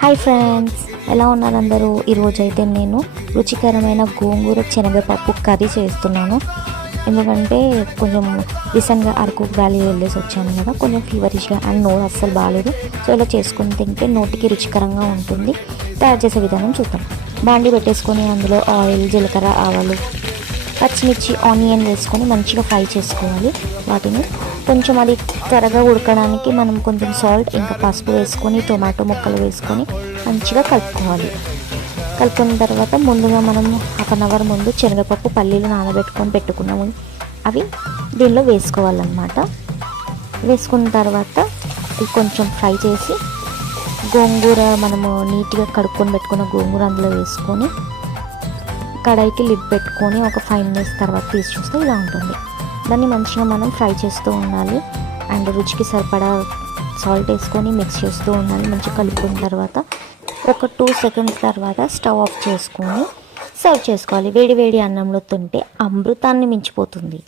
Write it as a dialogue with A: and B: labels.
A: Hi friends ఎలా ఉన్నారు అందరూ? ఈరోజు అయితే నేను రుచికరమైన గోంగూర శనగపప్పు కర్రీ చేస్తున్నాను. ఎందుకంటే కొంచెం రీసెంట్గా అరకు వ్యాలీ వెళ్ళేసి వచ్చాను కదా కొంచెం ఫీవరిష్గా అండ్ నోరు అస్సలు బాగాలేదు సో ఇలా చేసుకుని తింటే నోటికి రుచికరంగా ఉంటుంది. తయారు చేసే విధానం చూద్దాం. బాండి పెట్టేసుకొని అందులో ఆయిల్ జీలకర్ర ఆవాలు పచ్చిమిర్చి ఆనియన్ వేసుకొని మంచిగా ఫ్రై చేసుకోవాలి. వాటిని కొంచెం అది త్వరగా ఉడకడానికి మనం కొంచెం సాల్ట్ ఇంకా పసుపు వేసుకొని టొమాటో ముక్కలు వేసుకొని మంచిగా కలుపుకోవాలి. కలుపుకున్న తర్వాత ముందుగా మనం హాఫ్ అన్ అవర్ ముందు శనగపప్పు పల్లీలు నానబెట్టుకొని పెట్టుకున్నాము. అవి దీనిలో వేసుకోవాలన్నమాట. వేసుకున్న తర్వాత ఇది కొంచెం ఫ్రై చేసి గోంగూర మనము నీట్గా కడుక్కొని పెట్టుకున్న గోంగూర అందులో వేసుకొని కడాయికి లిడ్ పెట్టుకొని ఒక ఫైవ్ మినిట్స్ తర్వాత తీసి చూస్తే ఇలా ఉంటుంది. దాన్ని మంచిగా మనం ఫ్రై చేస్తూ ఉండాలి. అండ్ రుచికి సరిపడా సాల్ట్ వేసుకొని మిక్స్ చేస్తూ ఉండాలి. మంచిగా కలుపుకున్న తర్వాత ఒక టూ సెకండ్స్ తర్వాత స్టవ్ ఆఫ్ చేసుకొని సర్వ్ చేసుకోవాలి. వేడి వేడి అన్నంలో తింటే అమృతాన్ని మించిపోతుంది.